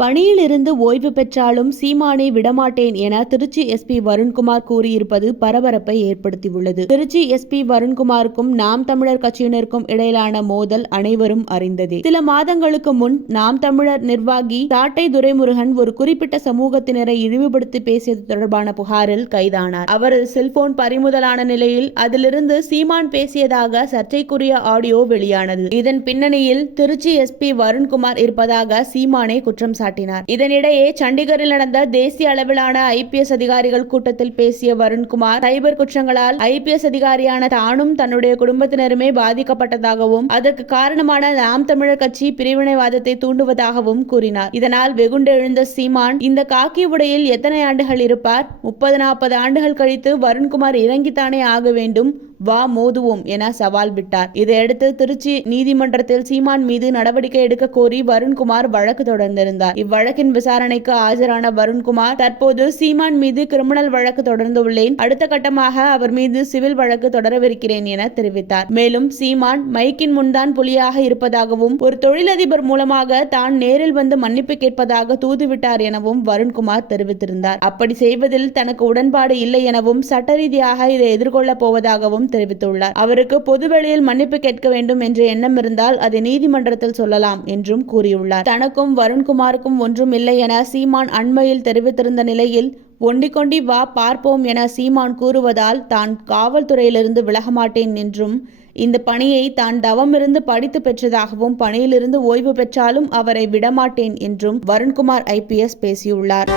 பணியில் இருந்து ஓய்வு பெற்றாலும் சீமானை விடமாட்டேன் என திருச்சி எஸ்பி வருண்குமார் கூறியிருப்பது பரபரப்பை ஏற்படுத்தியுள்ளது. திருச்சி எஸ்பி வருண்குமாருக்கும் நாம் தமிழர் கட்சியினருக்கும் இடையிலான மோதல் அனைவரும் அறிந்ததே. சில மாதங்களுக்கு முன் நாம் தமிழர் நிர்வாகி சாட்டை துரைமுருகன் ஒரு குறிப்பிட்ட சமூகத்தினரை இழிவுபடுத்தி பேசியது தொடர்பான புகாரில் கைதானார். அவரது செல்போன் பறிமுதலான நிலையில் அதிலிருந்து சீமான் பேசியதாக சர்ச்சைக்குரிய ஆடியோ வெளியானது. இதன் பின்னணியில் திருச்சி எஸ்பி வருண்குமார் இருப்பதாக சீமானை குற்றம் சாட்டினார். இதனிடையே சண்டிகரில் நடந்த தேசிய அளவிலான IPS அதிகாரிகள் கூட்டத்தில் பேசிய வருண்குமார் சைபர் குற்றங்களால் IPS அதிகாரியான தானும் தன்னுடைய குடும்பத்தினருமே பாதிக்கப்பட்டதாகவும் அதற்கு காரணமான நாம் தமிழர் கட்சி பிரிவினைவாதத்தை தூண்டுவதாகவும் கூறினார். இதனால் வெகுண்டெழுந்த சீமான் இந்த காக்கி உடையில் எத்தனை ஆண்டுகள் இருப்பார்? 30-40 ஆண்டுகள் கழித்து வருண்குமார் இறங்கித்தானே ஆக வேண்டும், வா மோதுவோம் என சவால் விட்டார். இதையடுத்து திருச்சி நீதிமன்றத்தில் சீமான் மீது நடவடிக்கை எடுக்க கோரி வருண்குமார் வழக்கு தொடர்ந்திருந்தார். இவ்வழக்கின் விசாரணைக்கு ஆஜரான வருண்குமார் தற்போது சீமான் மீது கிரிமினல் வழக்கு தொடர்ந்துள்ளேன், அடுத்த கட்டமாக அவர் மீது சிவில் வழக்கு தொடரவிருக்கிறேன் என தெரிவித்தார். மேலும் சீமான் மைக்கின் முன்தான் புலியாக இருப்பதாகவும் ஒரு தொழிலதிபர் மூலமாக தான் நேரில் வந்து மன்னிப்பு கேட்பதாக தூதுவிட்டார் எனவும் வருண்குமார் தெரிவித்திருந்தார். அப்படி செய்வதில் தனக்கு உடன்பாடு இல்லை எனவும் சட்ட ரீதியாக இதை எதிர்கொள்ளப் போவதாகவும் தெரிவித்துள்ளார். அவருக்கு பொதுவெளியில் மன்னிப்பு கேட்க வேண்டும் என்ற எண்ணம் இருந்தால் அதை நீதிமன்றத்தில் சொல்லலாம் என்றும் கூறியுள்ளார். தனக்கும் வருண்குமாருக்கும் ஒன்றும் இல்லை என சீமான் அண்மையில் தெரிவித்திருந்த நிலையில் ஒண்டிக்கொண்டி வா பார்ப்போம் என சீமான் கூறுவதால் தான் காவல்துறையிலிருந்து விலகமாட்டேன் என்றும் இந்த பணியை தான் தவமிருந்து படித்து பெற்றதாகவும் பணியிலிருந்து ஓய்வு பெற்றாலும் அவரை விடமாட்டேன் என்றும் வருண்குமார் IPS பேசியுள்ளார்.